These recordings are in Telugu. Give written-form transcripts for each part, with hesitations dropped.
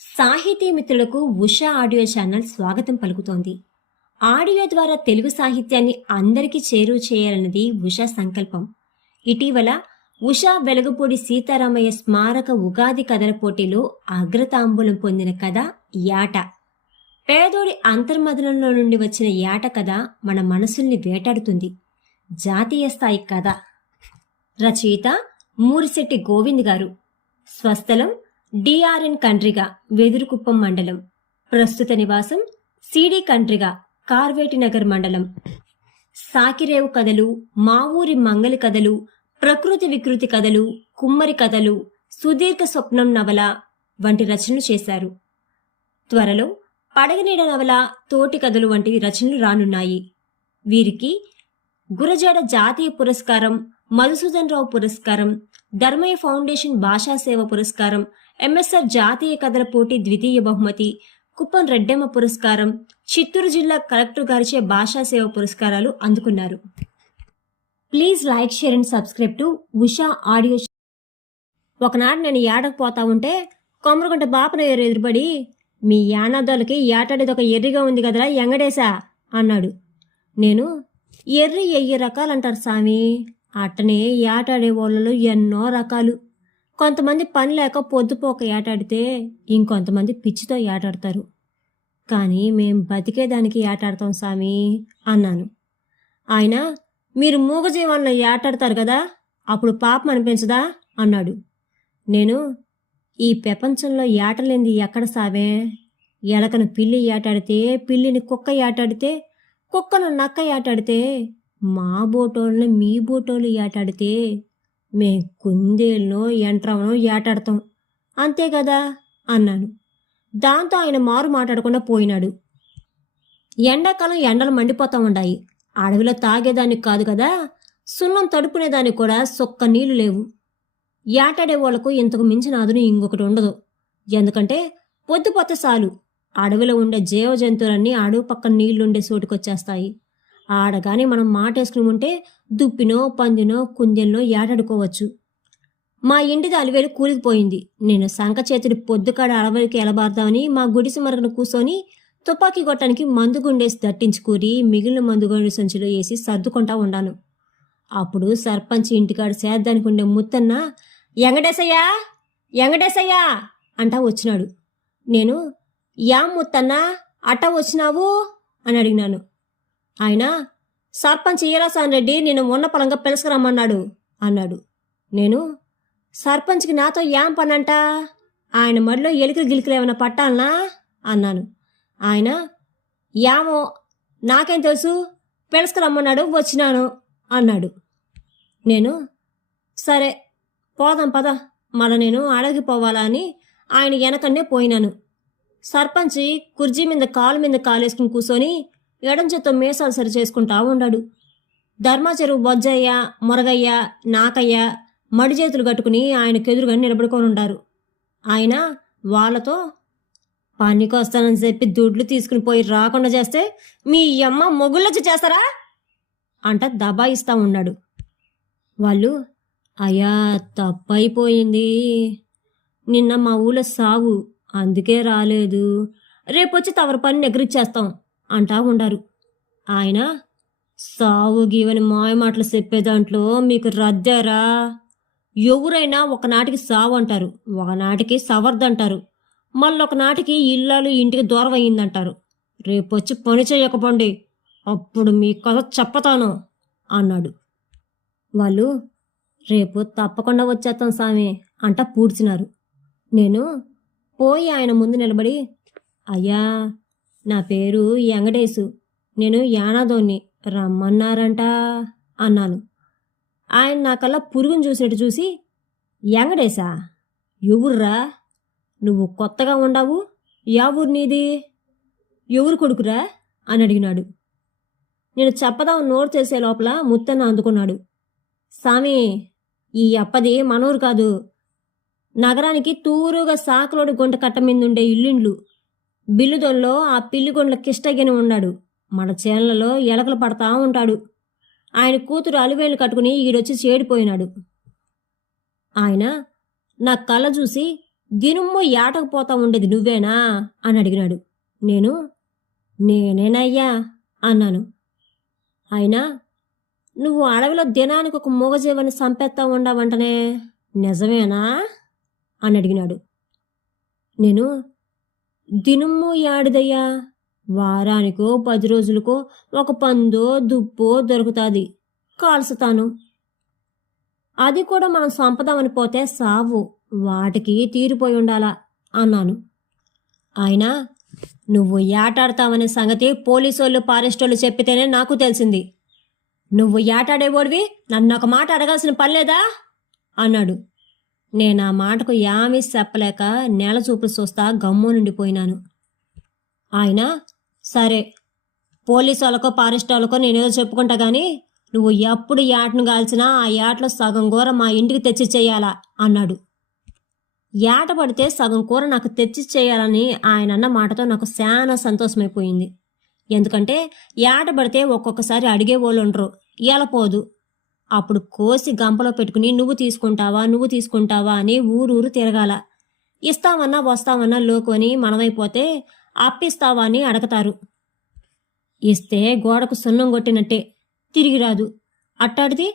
సాహితీ మిత్రులకు ఉషా ఆడియో ఛానల్ స్వాగతం పలుకుతోంది. ఆడియో ద్వారా తెలుగు సాహిత్యాన్ని అందరికీ చేరువ చేయాలన్నది ఉషా సంకల్పం. ఇటీవల ఉషా వెలగపూడి సీతారామయ్య స్మారక ఉగాది కథల పోటీలో అగ్రతాంబూలం పొందిన కథ యాట. పేదోడి అంతర్మదనంలో నుండి వచ్చిన యాట కథ మన మనసుల్ని వేటాడుతుంది. జాతీయ స్థాయి కథ. రచయిత మూరిశెట్టి గోవింద్ గారు. స్వస్థలం డిఆర్ఎన్ కండ్రిగ, వెదురుకుప్పం మండలం. ప్రస్తుత నివాసం సిడి కండ్రిగ, కార్వేటి నగర్ మండలం. సాకిరేవు కథలు, మా ఊరి మంగలి కథలు, ప్రకృతి వికృతి కథలు, కుమ్మరి కథలు, సుదీర్ఘ స్వప్నం నవల వంటి రచనలు చేశారు. త్వరలో పడగనీడ నవల, తోటి కథలు వంటి రచనలు రానున్నాయి. వీరికి గురజాడ జాతీయ పురస్కారం, మధుసూదన్ రావు పురస్కారం, ధర్మయ్య ఫౌండేషన్ భాషా సేవ పురస్కారం, ఎంఎస్ఆర్ జాతీయ కథల పోటీ ద్వితీయ బహుమతి, కుప్పం రెడ్డెమ్మ పురస్కారం, చిత్తూరు జిల్లా కలెక్టర్ గారిచే భాషా సేవ పురస్కారాలు అందుకున్నారు. Please like, share and subscribe to Usha audio. ఒకనాడు నేను ఏడకు పోతా ఉంటే కొమరగుంట బాపనయ్యారు ఎదురుపడి, మీ యానాదోలకి ఏటాడేదొక ఎర్రిగా ఉంది కదరా ఎంగడేశా అన్నాడు. నేను, ఎర్రి ఎయ్యి రకాలంటారు సామి, అట్టనే ఏటాడే వాళ్ళలో ఎన్నో రకాలు. కొంతమంది పని లేక పొద్దుపోక ఏటాడితే ఇంకొంతమంది పిచ్చితో ఏటాడతారు. కానీ మేం బతికేదానికి ఏటాడతాం సామి అన్నాను. ఆయన, మీరు మూగజీవాలను ఏటాడతారు కదా, అప్పుడు పాపం అనిపించదా అన్నాడు. నేను, ఈ ప్రపంచంలో ఏటలేంది ఎక్కడ సావే? ఎలకను పిల్లి ఏటాడితే, పిల్లిని కుక్క ఏటాడితే, కుక్కను నక్క ఏటాడితే, మా బోటోళ్ళని మీ బోటోళ్ళు ఏటాడితే మేం కుందేళ్ళనో ఎంట్రవనో ఏటాడతాం, అంతే కదా అన్నాను. దాంతో ఆయన మారు మాట్లాడకుండా పోయినాడు. ఎండాకాలం ఎండలు మండిపోతా ఉండాయి. అడవిలో తాగేదానికి కాదు కదా, సున్నం తడుపునేదానికి కూడా సొక్క నీళ్లు లేవు. ఏటాడే వాళ్లకు ఇంతకు మించిన అదును ఇంకొకటి ఉండదు. ఎందుకంటే పొద్దుపోతే చాలు అడవిలో ఉండే జీవ జంతువులన్నీ అడవి పక్కన నీళ్లుండే చోటుకొచ్చేస్తాయి. ఆడగాని మనం మాటేసుకుని ఉంటే దుప్పినో పందినో కుందెల్లో ఏటాడుకోవచ్చు. మా ఇంటిది అలివేలు కూలికిపోయింది. నేను సంక చేతుడి పొద్దుకాడ అడవికి ఎలబార్దామని మా గుడిసి మరగను కూర్చొని తుపాకీ కొట్టడానికి మందుగుండేసి దట్టించుకూరి మిగిలిన మందుగుండె సంచిలో వేసి సర్దుకుంటా ఉండాను. అప్పుడు సర్పంచ్ ఇంటికాడ సేద్దానికి ఉండే ముత్తన్న, ఎంగడేసయ్యా ఎంగడేసయ్యా అంటా వచ్చినాడు. నేను, యా ముత్తన్నా అట్టా వచ్చినావు అని అడిగినాను. ఆయన, సర్పంచ్ ఈరాసాన్ రెడ్డి నేను ఉన్న పలంగా పిలుసుకురమ్మన్నాడు అన్నాడు. నేను, సర్పంచ్కి నాతో ఏం పనంట? ఆయన మడిలో ఎలికలు గిలికలు ఏమైనా పట్టాలనా అన్నాను. ఆయన, యామో నాకేం తెలుసు, పిలుసుకురమ్మన్నాడు వచ్చినాను అన్నాడు. నేను, సరే పోదాం పద, మళ్ళా నేను అడవికి పోవాలా అని ఆయన వెనకన్నే పోయినాను. సర్పంచ్ కుర్జీ మీద కాలేసుకుని కూర్చొని ఎడం చేత్తో మీసాలు సరి చేసుకుంటా ఉన్నాడు. ధర్మాచెరువు బొజ్జయ్య, మొరగయ్య, నాకయ్య మడి చేతులు కట్టుకుని ఆయనకెదురుగా నిలబడుకొని ఉండారు. ఆయన వాళ్ళతో, పనికొస్తానని చెప్పి దుడ్లు తీసుకుని పోయి రాకుండా చేస్తే మీ అమ్మ మొగుళ్ళొచ్చి చేస్తారా అంట దబాయిస్తా ఉన్నాడు. వాళ్ళు, అయ్యా తప్పైపోయింది, నిన్న మా ఊళ్ళో సావు, అందుకే రాలేదు, రేపొచ్చి తవర పని ఎగిరిచ్చేస్తాం అంటా ఉండారు. ఆయన, సావు గీవని మాయమాటలు చెప్పే దాంట్లో మీకు రద్దారా? ఎవరైనా ఒకనాటికి సావు అంటారు, ఒకనాటికి సవర్దంటారు, మళ్ళొకనాటికి ఇల్లాలు ఇంటికి దూరం అయ్యిందంటారు. రేపొచ్చి పని చేయకపోండి, అప్పుడు మీ కథ చెప్పతాను అన్నాడు. వాళ్ళు, రేపు తప్పకుండా వచ్చేస్తాం సామి అంట పూడ్చినారు. నేను పోయి ఆయన ముందు నిలబడి, అయ్యా నా పేరు ఎంగడేసు, నేను యానాదోన్ని, రమ్మన్నారంట అన్నాను. ఆయన నాకల్లా పురుగును చూసినట్టు చూసి, ఎంగడేశా ఎవుర్రా, నువ్వు కొత్తగా ఉండావు, యా ఊరు నీది, ఎవరు కొడుకురా అని అడిగినాడు. నేను చెప్పదాం నోరు చేసే లోపల ముత్తన్న అందుకున్నాడు. సామి, ఈ అప్పది మనూరు కాదు, నగరానికి తూరుగా సాకలోడి గుంట కట్ట మీదుండే ఇల్లిండ్లు. బిల్లుదొల్లో ఆ పిల్లిగొండ్ల కిష్టగిని ఉన్నాడు. మన చేన్లలో ఎలకలు పడతా ఉంటాడు. ఆయన కూతురు అలివేలు కట్టుకుని ఈడొచ్చి చేడిపోయినాడు. ఆయన నా కళ్ళ చూసి, దినుమ్ము ఏటకపోతా ఉండేది నువ్వేనా అని అడిగినాడు. నేను నేనేనయ్యా అన్నాను. అయినా నువ్వు అడవిలో దినానికి ఒక మూగజీవాన్ని చంపేస్తా ఉండవంటనే, నిజమేనా అని అడిగినాడు. నేను దినుమ్ము యాడిదయ్యా, వారానికో 10 రోజులకో ఒక పందో దుప్పో దొరుకుతుంది, కాల్చుతాను. అది కూడా మనం చంపదామని పోతే సావు, వాటికి తీరిపోయి ఉండాలా అన్నాను. అయినా నువ్వు ఏటాడతావనే సంగతి పోలీసోళ్ళు ఫారెస్టోళ్ళు చెప్పితేనే నాకు తెలిసింది. నువ్వు ఏటాడేవాడివి, నన్ను ఒక మాట అడగాల్సిన పనిలేదా అన్నాడు. నేను ఆ మాటకు యామీ చెప్పలేక నేల చూపులు చూస్తా గమ్ము నుండిపోయినాను. ఆయన సరే, పోలీసు వాళ్ళకో ఫారెస్ట్ వాళ్ళకో నేనేదో చెప్పుకుంటా గాని నువ్వు ఎప్పుడు యాటను కాల్చినా ఆ యాటలో సగం కూర మా ఇంటికి తెచ్చి చెయ్యాలా అన్నాడు. ఏట పడితే సగం కూర నాకు తెచ్చి చేయాలని ఆయన అన్న మాటతో నాకు చాలా సంతోషమైపోయింది. ఎందుకంటే ఏట పడితే ఒక్కొక్కసారి అడిగేవాళ్ళు ఉండరు, ఏలపోదు. అప్పుడు కోసి గంపలో పెట్టుకుని నువ్వు తీసుకుంటావా అని ఊరూరు తిరగాల. ఇస్తామన్నా వస్తామన్నా లోకొని మనమైపోతే అప్పిస్తావా అని అడగతారు. ఇస్తే గోడకు సున్నం కొట్టినట్టే, తిరిగి రాదు. అట్టాడిది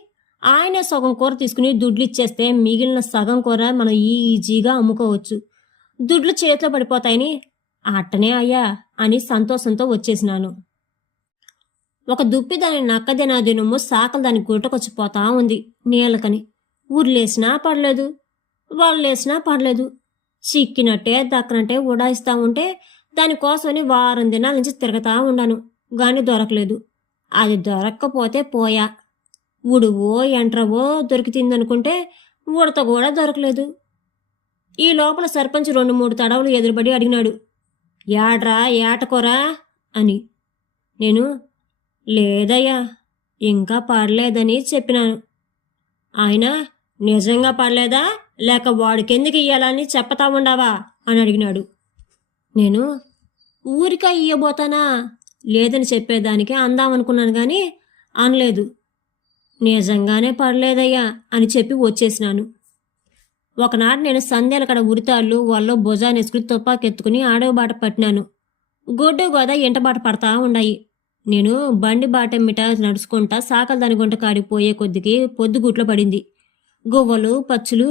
ఆయనే సగం కూర తీసుకుని దుడ్లు ఇచ్చేస్తే మిగిలిన సగం కూర మనం ఈజీగా అమ్ముకోవచ్చు, దుడ్లు చేతిలో పడిపోతాయని అట్టనే అయ్యా అని సంతోషంతో వచ్చేసినాను. ఒక దుప్పి దాని నక్కదిన దినము సాకలు దాని గుట్టకొచ్చిపోతా ఉంది నీళ్ళకని. ఊర్లేసినా పడలేదు, వాళ్ళేసినా పడలేదు. చిక్కినట్టే దక్కనట్టే ఉడాయిస్తా ఉంటే దానికోసమని వారం దినాల నుంచి తిరగతా ఉండాను, గాని దొరకలేదు. అది దొరక్కపోతే పోయా. ఉడువో ఎంట్రవో దొరికితిందనుకుంటే ఉడత కూడా దొరకలేదు. ఈ లోపల సర్పంచ్ 2-3 తడవలు ఎదురుబడి అడిగినాడు, యాడ్రా ఏటకోరా అని. నేను లేదయ్యా, ఇంకా పడలేదని చెప్పినాను. ఆయన నిజంగా పడలేదా, లేక వాడికెందుకు ఇయ్యాలని చెప్పతా ఉండవా అని అడిగినాడు. నేను ఊరికా ఇయ్యబోతానా, లేదని చెప్పేదానికి అందామనుకున్నాను గాని అనలేదు. నిజంగానే పడలేదయ్యా అని చెప్పి వచ్చేసినాను. ఒకనాడు నేను సంధ్యాల కడ ఉరితాళ్ళు వాళ్ళలో భుజానేసుకుని తుపాకెత్తుకుని ఆడవ బాట పట్టినాను. గొడ్డు గోద ఎంటబాట పడతా ఉండాయి. నేను బండి బాటెమ్మిట నడుచుకుంటా సాకల దాని గుంట కాడిపోయే కొద్దికి పొద్దుగుట్లో పడింది. గువ్వలు పచ్చులు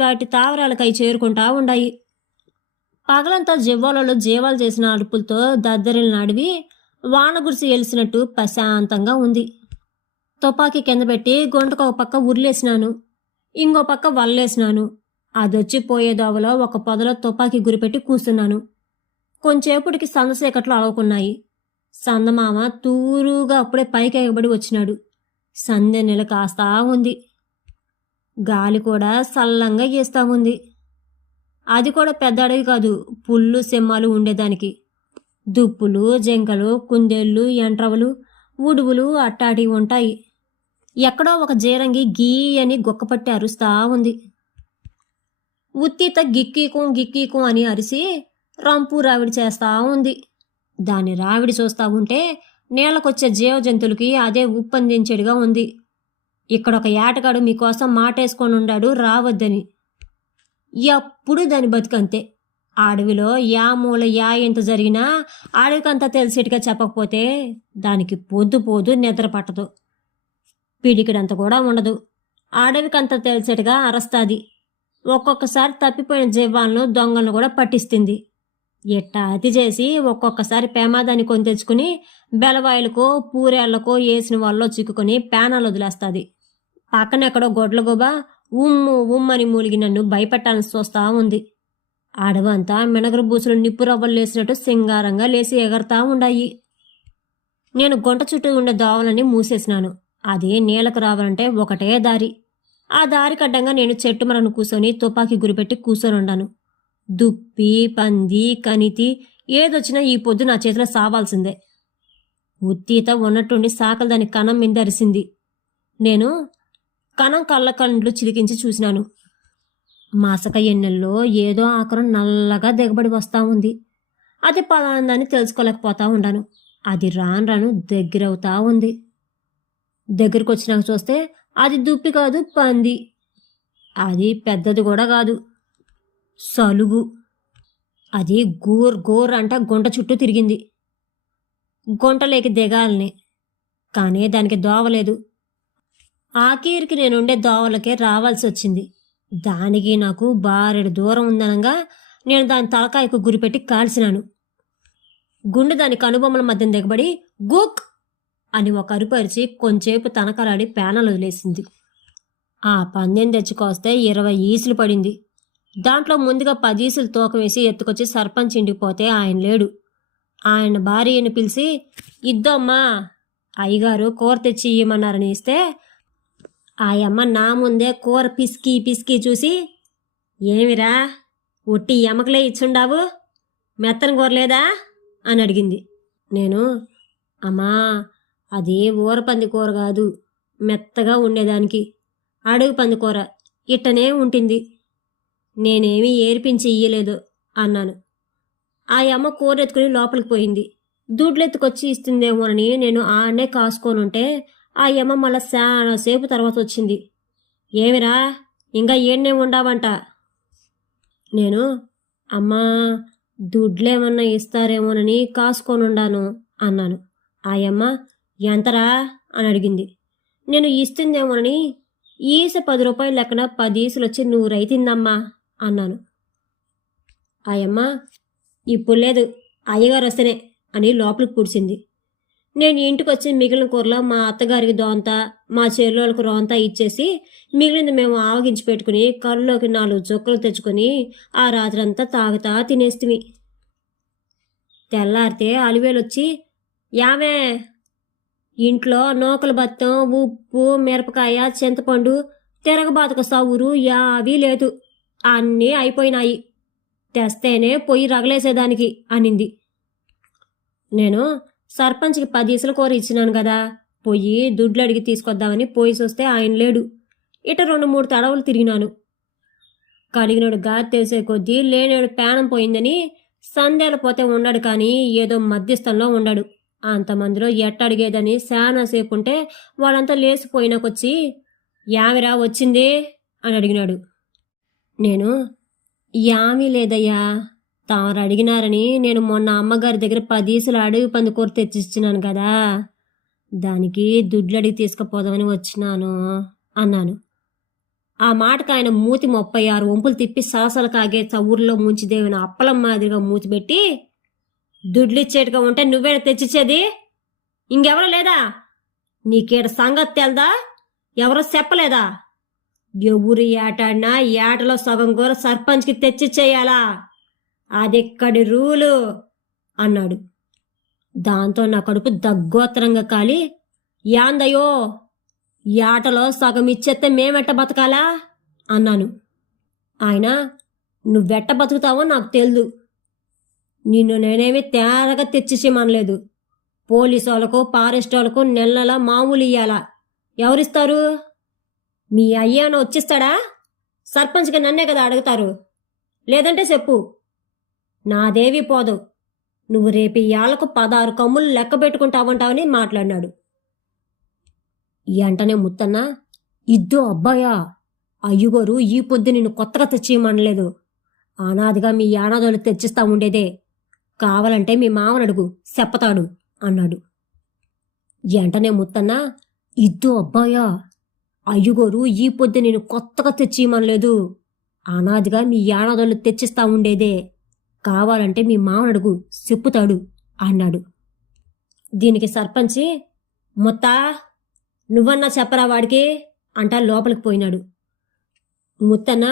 వాటి తావరాలకై చేరుకుంటా ఉండాయి. పగలంతా జివ్వాలలో జీవాలు చేసిన అడుపులతో దద్దరిల్ని అడివి వాన గురిసి ఎలిసినట్టు ప్రశాంతంగా ఉంది. తుపాకీ కింద పెట్టి గుంటకు ఒక పక్క ఉరిలేసినాను, ఇంకో పక్క వల్లేసినాను. అదొచ్చి పోయే దోవలో ఒక పొదలో తుపాకీ గురిపెట్టి కూర్చున్నాను. కొంచేపటికి సందసేకట్లు అలవుకున్నాయి. సందమామ తూరుగా అప్పుడే పైకి ఎగబడి వచ్చినాడు. సందె నెల కాస్తా ఉంది. గాలి కూడా సల్లంగా గీస్తా ఉంది. అది కూడా పెద్ద అడవి కాదు, పుల్లు సింహాలు ఉండేదానికి. దుప్పులు జంకలు కుందేళ్ళు ఎంట్రవలు ఉడువులు అట్టాటి ఉంటాయి. ఎక్కడో ఒక జీరంగి గీ అని గొక్కపట్టి అరుస్తా ఉంది. ఉత్తిత గిక్కీకు అని అరిసి రంపు రావిడి చేస్తా ఉంది. దాని రావిడి చూస్తా ఉంటే నేలకొచ్చే జీవజంతువులకి అదే ఉప్పందించేడుగా ఉంది. ఇక్కడొక ఏటగాడు మీకోసం మాటేసుకొని ఉండాడు రావద్దని. ఎప్పుడు దాని బతుకంతే. అడవిలో యా మూల యా ఎంత జరిగినా అడవికంతా తెలిసేట్టుగా చెప్పకపోతే దానికి పొద్దు నిద్ర పట్టదు, పిడికిడంత కూడా ఉండదు. అడవికంతా తెలిసేట్టుగా అరస్తాది. ఒక్కొక్కసారి తప్పిపోయిన జీవాలను దొంగలను కూడా పట్టిస్తుంది. ఎట్టా అతి చేసి ఒక్కొక్కసారి పేమాదాన్ని కొని తెచ్చుకుని బెలవాయిలకో పూరేళ్లకో వేసిన వాళ్ళలో చిక్కుకొని పేనాలు వదిలేస్తుంది. పక్కనెక్కడో గొడ్లగోబా ఉమ్మని మూలిగి నన్ను భయపెట్టాలని చూస్తా ఉంది. అడవంతా మినగరు బూసులు నిప్పు రవ్వలు లేసినట్టు సింగారంగా లేసి ఎగరతా ఉండాయి. నేను గుంట చుట్టూ ఉండే దోవలని మూసేసినాను. అది నీళ్ళకు రావాలంటే ఒకటే దారి. ఆ దారి కడ్డంగా నేను చెట్టు మరను కూర్చొని తుపాకీ గురిపెట్టి కూర్చొని ఉండాను. దుప్పి పంది కనితి ఏదొచ్చినా ఈ పొద్దు నా చేతిలో సావాల్సిందే. ఉత్తీత ఉన్నట్టుండి సాకలు దాని కణం మీద అరిసింది. నేను కణం కళ్ళ కండ్లు చిలికించి చూసినాను. మాసక ఎన్నెల్లో ఏదో ఆకారం నల్లగా దిగబడి వస్తా ఉంది. అది పలాందని తెలుసుకోలేకపోతా ఉండాను. అది రాను దగ్గరవుతా ఉంది. దగ్గరకు వచ్చినాక చూస్తే అది దుప్పి కాదు, పంది. అది పెద్దది కూడా కాదు. సలుగు. అది గోర్ గోర్ అంట గుంట చుట్టూ తిరిగింది. గుంటలేకి దిగాలని, కానీ దానికి దోవలేదు. ఆఖీరికి నేనుండే దోవలకే రావాల్సి వచ్చింది. దానికి నాకు బారెడు దూరం ఉందనగా నేను దాని తలకాయకు గురిపెట్టి కాల్చినాను. గుండె దాని కనుబొమ్మల మధ్య దిగబడి గుక్ అని ఒక అరుపరిచి కొంచేపు తనకలాడి పేనలు వదిలేసింది. ఆ పందెం తెచ్చుకొస్తే 20 ఈసులు పడింది. దాంట్లో ముందుగా 10 ఈసులు తూకం వేసి ఎత్తుకొచ్చి సర్పంచ్ ఇంటికి పోతే ఆయన లేడు. ఆయన భార్యను పిలిచి, ఇద్దమ్మా అయ్యగారు కూర తెచ్చి ఇయ్యమన్నారని ఇస్తే ఆయమ్మ నా ముందే కూర పిసికి పిసికి చూసి, ఏమిరా ఒట్టి ఎమకలే ఇచ్చుండావు, మెత్తని కూర లేదా అని అడిగింది. నేను, అమ్మా అది ఊరపంది కూర కాదు, మెత్తగా ఉండేదానికి అడుగు పంది కూర ఇట్టనే ఉంటుంది, నేనేమీ ఏర్పించి ఇయ్యలేదు అన్నాను. ఆ అమ్మ కూర ఎత్తుకుని లోపలికి పోయింది. దుడ్లెత్తుకొచ్చి ఇస్తుందేమోనని నేను ఆడనే కాసుకోనుంటే ఆ అమ్మ మళ్ళా చాలాసేపు తర్వాత వచ్చింది. ఏమిరా ఇంకా ఏడ్నే ఉండావంట. నేను, అమ్మా దుడ్లేమన్నా ఇస్తారేమోనని కాసుకోనుండాను అన్నాను. ఆయమ్మ, ఎంతరా అని అడిగింది. నేను ఇస్తుందేమోనని ఈస 10 రూపాయలు లెక్కన 10 ఈసులు వచ్చి 100 అయితిందమ్మా అన్నాను. ఆయమ్మ, ఇప్పుడు లేదు అయ్యగారు వస్తేనే అని లోపలికి కూర్చింది. నేను ఇంటికి వచ్చి మిగిలిన కూరలో మా అత్తగారికి దోంత, మా చెల్లెళ్ళకు రోంత ఇచ్చేసి మిగిలింది మేము ఆవగించి పెట్టుకుని కళ్ళలోకి 4 చుక్కలు తెచ్చుకొని ఆ రాత్రంతా తాగుతా తినేస్తిమి. తెల్లారితే అలివేలొచ్చి, యామే ఇంట్లో నూకల బత్తం, ఉప్పు, మిరపకాయ, చింతపండు, తిరగబాతక సవురు యావీ లేదు, అన్నీ అయిపోయినాయి, తెస్తేనే పొయ్యి రగలేసేదానికి అనింది. నేను సర్పంచ్కి 10 ఈసుల కూర ఇచ్చినాను కదా, పొయ్యి దుడ్లు అడిగి తీసుకొద్దామని పోయి చూస్తే ఆయన లేడు. ఇట 2-3 తడవలు తిరిగినాను. కడిగినోడు గాది తెలిసే కొద్దీ లేనేడు పేనం పోయిందని సందేల పోతే ఉన్నాడు, కానీ ఏదో మధ్యస్థంలో ఉన్నాడు. అంతమందిలో ఎట్టడిగేదని శానాసేపు ఉంటే వాళ్ళంతా లేచిపోయినాకొచ్చి, యామిరా వచ్చింది అని అడిగినాడు. నేను, యామీ లేదయ్యా, తాను అడిగినారని నేను మొన్న అమ్మగారి దగ్గర 10 ఈసులు అడవి పంది కూర తెచ్చిచ్చినాను కదా, దానికి దుడ్లు అడిగి తీసుకుపోదామని వచ్చినాను అన్నాను. ఆ మాటకు ఆయన మూతి 36 వంపులు తిప్పి సలసల కాగే చవురులో ముంచిదేవిన అప్పలం మాదిరిగా మూతి పెట్టి, దుడ్లిచ్చేట్టుగా ఉంటే నువ్వే తెచ్చిచ్చేది, ఇంకెవరో లేదా, నీకేట సంగతి తెల్దా, ఎవరో చెప్పలేదా, ఎవరు ఏటాడినా ఏటలో సగం కూర సర్పంచ్కి తెచ్చిచ్చేయాలా, అదెక్కడి రూలు అన్నాడు. దాంతో నా కడుపు దగ్గోత్తరంగా కాలి, యాందయ్యో ఏటలో సగం ఇచ్చేస్తే మేమెట్ట బతకాలా అన్నాను. ఆయన, నువ్వెట్ట బతుకుతావో నాకు తెల్దు, నిన్ను నేనేమి తేరగా తెచ్చిచ్చేమనలేదు, పోలీసు వాళ్ళకు ఫారెస్ట్ వాళ్ళకు నెల మామూలు ఇయ్యాలా, ఎవరిస్తారు, మీ అయ్యానో వచ్చిస్తాడా, సర్పంచ్గా నన్నే కదా అడుగుతారు, లేదంటే చెప్పు, నాదేవి పోదు, నువ్వు రేపు ఇయాళ్లకు 16 కమ్ములు లెక్క పెట్టుకుంటావంటావని మాట్లాడినాడు. ఎంటనే ముత్తన్న, ఇద్దో అబ్బాయా, అయ్యగారు ఈ పొద్దు నిన్ను కొత్తగా తెచ్చియమనలేదు, అనాదిగా మీ యానాదోళ్ళు తెచ్చిస్తా ఉండేదే, కావాలంటే మీ మామనడుగు చెప్పతాడు అన్నాడు. ఎంటనే ముత్తన్న, ఇద్దో అబ్బాయా, అయ్యగారు ఈ పొద్దు నేను కొత్తగా తెచ్చియమనలేదు, అనాదిగా మీ యానాదోళ్ళు తెచ్చిస్తా ఉండేదే, కావాలంటే మీ మామనడుగు చెప్పుతాడు అన్నాడు. దీనికి సర్పంచి, ముత్తా నువ్వన్నా చెప్పరా వాడికి అంటా లోపలికి పోయినాడు. ముత్తన్న,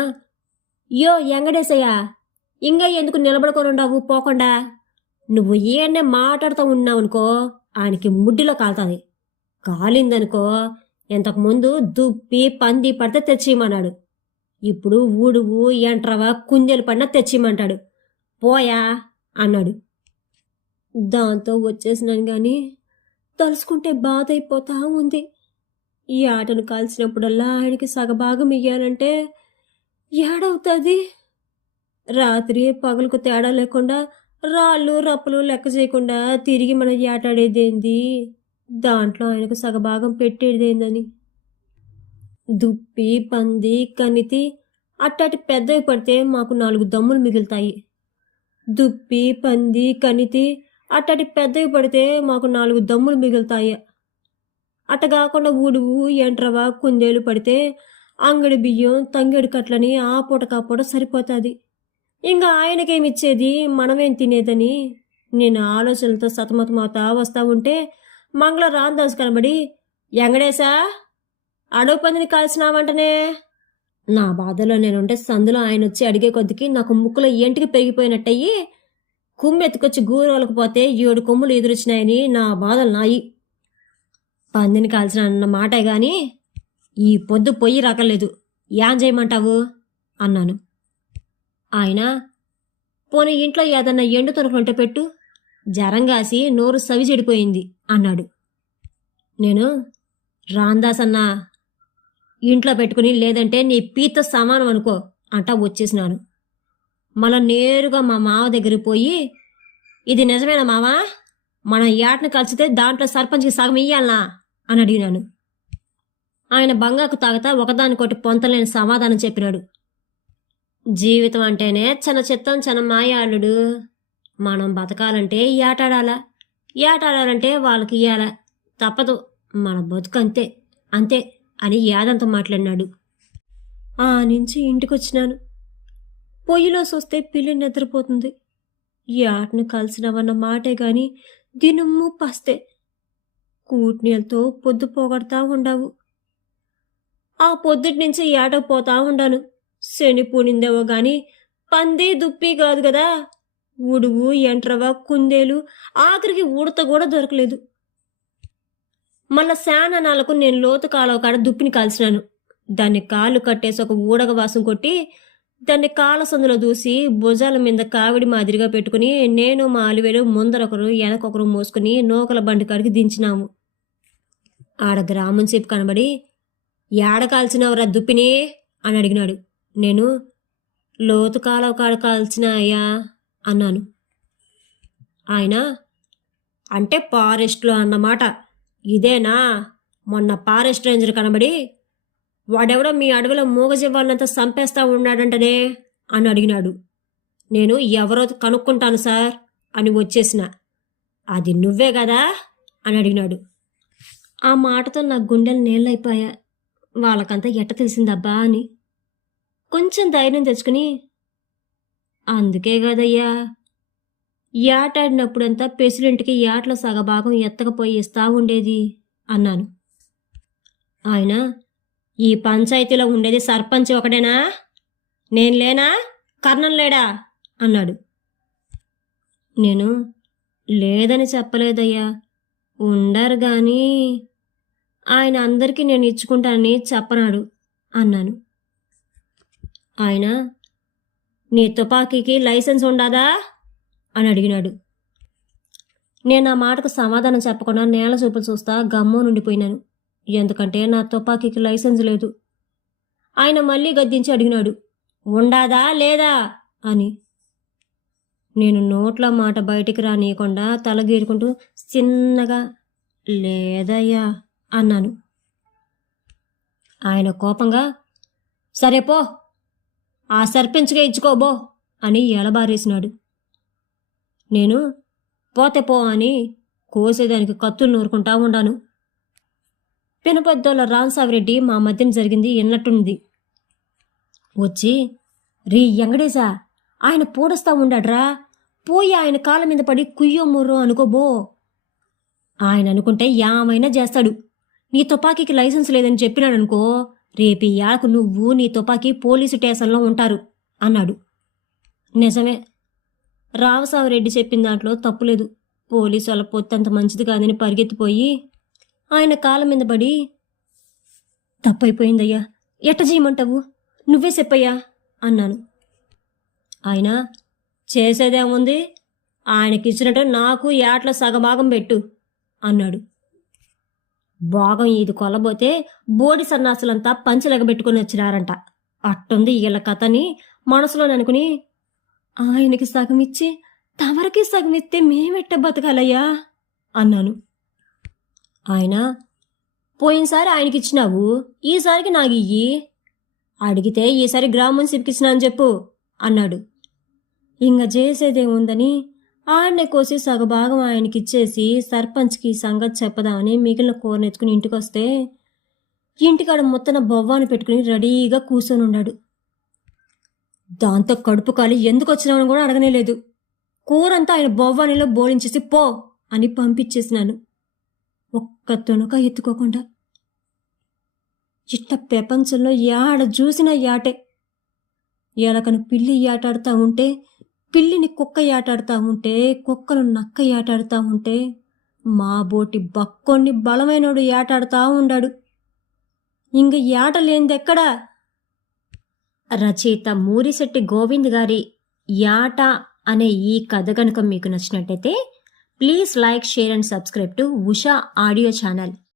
యో ఎంగడేసయ్యా, ఇంకా ఎందుకు నిలబడుకొనుండావు పోకుండా, నువ్వు ఏనే మాట్లాడుతూ ఉన్నావనుకో ఆయనకి ముడ్డిలో కాలుతుంది, కాలిందనుకో ఇంతకుముందు దుప్పి పంది పడితే తెచ్చియమన్నాడు, ఇప్పుడు ఊడువు ఎంట్రవా కుందేలు పడినా తెచ్చియమంటాడు, పోయా అన్నాడు. దాంతో వచ్చేసినాను కానీ తలుసుకుంటే బాధ అయిపోతా ఉంది. ఈ ఆటను కాల్చినప్పుడల్లా ఆయనకి సగభాగం ఇయ్యాలంటే ఏడవుతుంది, రాత్రి పగలకు తేడా లేకుండా రాళ్ళు రప్పులు లెక్క చేయకుండా తిరిగి మనం ఏటాడేదేంది, దాంట్లో ఆయనకు సగభాగం పెట్టేదేందని. దుప్పి పంది కనితి అట్టాటి పెద్దవి పడితే మాకు 4 దమ్ములు మిగులుతాయి. దుప్పి, పంది, కనితి అట్టాటి పెద్దవి పడితే మాకు 4 దమ్ములు మిగులుతాయి. అట్ట కాకుండా ఉడువు, ఎంట్రవ, కుందేలు పడితే అంగడి బియ్యం, తంగేడు కట్లని ఆ పూట కాపూట సరిపోతుంది. ఇంకా ఆయనకేమిచ్చేది, మనమేం తినేదని నేను ఆలోచనలతో సతమతమవుతా వస్తా ఉంటే మంగళ రాందాస్ కనబడి, ఎంగడేశా అడవు పందిని కాల్చినావంటనే. నా బాధలో నేనుంటే సందులో ఆయన వచ్చి అడిగే కొద్దికి నాకు ముక్కులో ఎంటికి పెరిగిపోయినట్టయి కుమ్మెత్తుకొచ్చి గూరవలకపోతే 7 కొమ్ములు ఎదురొచ్చినాయని నా బాధలు నాయి. పందిని కాల్చిన అన్న మాటే గాని ఈ పొద్దు పొయ్యి రాకలేదు, ఏం చేయమంటావు అన్నాను. ఆయన, పోనీ ఇంట్లో ఏదన్నా ఎండు తొనకలుంటే పెట్టు, జరంగాసి నోరు సవి చెడిపోయింది అన్నాడు. నేను, రాందాస్ అన్నా, ఇంట్లో పెట్టుకుని లేదంటే నీ పీత సమానం అనుకో అంటా వచ్చేసినాను. మళ్ళా నేరుగా మా మావ దగ్గరికి పోయి, ఇది నిజమేనా మావా, మనం ఏటను కలిసితే దాంట్లో సర్పంచ్కి సగం ఇయ్యాలనా అని అడిగినాను. ఆయన బంగాకు తాగతా ఒకదానికొకటి పొంతలేని సమాధానం చెప్పినాడు. జీవితం అంటేనే చిన్న చిత్తం చిన్న మాయాళుడు. మనం బతకాలంటే ఏటాడాలా, ఏటాడాలంటే వాళ్ళకి ఇయ్యాలా, తప్పదు, మన బతుకు అంతే అంతే అని యాదంతో మాట్లాడినాడు. ఆ నుంచి ఇంటికొచ్చినాను. పొయ్యిలో చూస్తే పిల్లి నిద్రపోతుంది. ఏటను కలిసినవన్న మాటే గాని దినమ్ము పస్తే కూట్నీళ్ళతో పొద్దు పోగొడతా ఉండవు. ఆ పొద్దుటి నుంచి ఏటకు పోతా ఉండాను. శని పూనిందేవో గాని పంది దుప్పి కాదు కదా, ఉడువు, ఎంట్రవ, కుందేలు, ఆఖరికి ఉడత కూడా దొరకలేదు. మళ్ళా శానాలకు నేను లోతు కాలువ కాడ దుప్పిని కాల్చినాను. దాన్ని కాళ్ళు కట్టేసి ఒక ఊడగ వాసం కొట్టి దాన్ని కాళ్ళ సందులో దూసి భుజాల మీద కావిడి మాదిరిగా పెట్టుకుని నేను మా అలివేలు ముందరొకరు వెనకొకరు మోసుకుని నూకల బండి కాడికి దించినాము. ఆడ గ్రామం చెప్పు కనబడి, ఏడ కాల్చినవరా దుప్పిని అని అడిగినాడు. నేను, లోతు కాలువ కాడ కాల్చిన అయ్యా అన్నాను. ఆయన, అంటే ఫారెస్ట్లో అన్నమాట, ఇదేనా? మొన్న ఫారెస్ట్ రేంజర్ కనబడి వాడెవడో మీ అడవిలో మూగజీవాలంతా చంపేస్తా ఉన్నాడంటనే అని అడిగినాడు. నేను, ఎవరో కనుక్కుంటాను సార్ అని వచ్చేసిన. అది నువ్వే కదా అని అడిగినాడు. ఆ మాటతో నా గుండెలు నీళ్ళైపోయా. వాళ్ళకంతా ఎట్ట తెలిసిందబ్బా అని కొంచెం ధైర్యం తెచ్చుకుని, అందుకే కదయ్యా, ఏటాడినప్పుడంతా ప్రెసిడెంట్కి ఏట్ల సగభాగం ఎత్తకపోయి ఇస్తా ఉండేది అన్నాను. ఆయన, ఈ పంచాయతీలో ఉండేది సర్పంచ్ ఒకడేనా? నేను లేనా? కర్ణం లేడా అన్నాడు. నేను, లేదని చెప్పలేదయ్యా, ఉండరు గాని ఆయన అందరికీ నేను ఇచ్చుకుంటానని చెప్పనాడు అన్నాను. ఆయన, నీ తుపాకీకి లైసెన్స్ ఉండాదా అని అడిగినాడు. నేను ఆ మాటకు సమాధానం చెప్పకుండా నేల చూపులు చూస్తా గమ్మో నుండిపోయినాను. ఎందుకంటే నా తుపాకీకి లైసెన్స్ లేదు. ఆయన మళ్ళీ గద్దించి అడిగినాడు, ఉండాదా లేదా అని. నేను నోట్ల మాట బయటికి రానియకుండా తలగీరుకుంటూ చిన్నగా లేదయ్యా అన్నాను. ఆయన కోపంగా, సరే పో, ఆ సర్పంచ్గా ఇచ్చుకోబో అని ఎలబారేసినాడు. నేను, పోతే పో అని కోసేదానికి కత్తులు నూరుకుంటా ఉండాను. పెనుపద్దోళ్ళ రాంసాగిరెడ్డి మా మధ్యన జరిగింది ఎన్నట్టుంది. వచ్చి, రీ ఎంగడేశా, ఆయన పూడస్తా ఉండాడ్రా, పోయి ఆయన కాళ్ళ మీద పడి కుయ్యో ముర్రో అనుకోబో. ఆయన అనుకుంటే ఏమైనా చేస్తాడు. నీ తుపాకీకి లైసెన్స్ లేదని చెప్పినాడనుకో, రేపు యాకు నువ్వు నీ తుపాకీ పోలీసు స్టేషన్లో ఉంటారు అన్నాడు. నిజమే, రామసాగిరెడ్డి చెప్పిన దాంట్లో తప్పులేదు. పోలీసు వాళ్ళ పొత్తంత మంచిది కాదని పరిగెత్తిపోయి ఆయన కాళ్ళ మీద పడి, తప్పైపోయిందయ్యా, ఎట్ట చేయమంటావు, నువ్వే చెప్పయ్యా అన్నాను. ఆయన, చేసేదేముంది, ఆయనకిచ్చినట్టు నాకు ఏట్ల సగభాగం పెట్టు అన్నాడు. భాగం ఇది కొలబోతే బోడి సన్నాసులంతా పంచలెగబెట్టుకుని వచ్చినారంట. అట్టుంది వీళ్ళ కథని మనసులో అనుకుని, ఆయనకి సగం ఇచ్చి తమరికి సగం ఇస్తే మేమెట్ట బతకాలయ్యా అన్నాను. ఆయన, పోయినసారి ఆయనకిచ్చినావు, ఈసారికి నాకు ఇయ్యి, అడిగితే ఈసారి గ్రామం సిపికిచ్చిన అని చెప్పు అన్నాడు. ఇంక చేసేదేముందని ఆడనే కోసి సగభాగం ఆయనకిచ్చేసి సర్పంచ్కి సంగతి చెప్పదామని మిగిలిన కూరనెత్తుకుని ఇంటికొస్తే ఇంటికాడ మొత్తన బొవ్వాను పెట్టుకుని రెడీగా కూర్చొని ఉన్నాడు. దాంతో కడుపు కాలి ఎందుకు వచ్చినామని కూడా అడగనేలేదు. కూరంతా ఆయన బొవ్వానిలో బోడించేసి పో అని పంపించేసినాను, ఒక్క తొనక ఎత్తుకోకుండా. ఇట్ట ప్రపంచంలో యాడ చూసినా యాటే. ఎలకను పిల్లి యాటాడుతూ ఉంటే, పిల్లిని కుక్క యాటాడుతూ ఉంటే, కుక్కను నక్క యాటాడుతూ ఉంటే, మా బోటి బక్కొన్ని బలమైనోడు యాటాడుతూ ఉండాడు. ఇంక యాట లేనిదెక్కడా? రచయిత మూరిశెట్టి గోవింద్ గారి యాట అనే ఈ కథ కనుక మీకు నచ్చినట్టయితే please like, share and subscribe to Usha audio channel.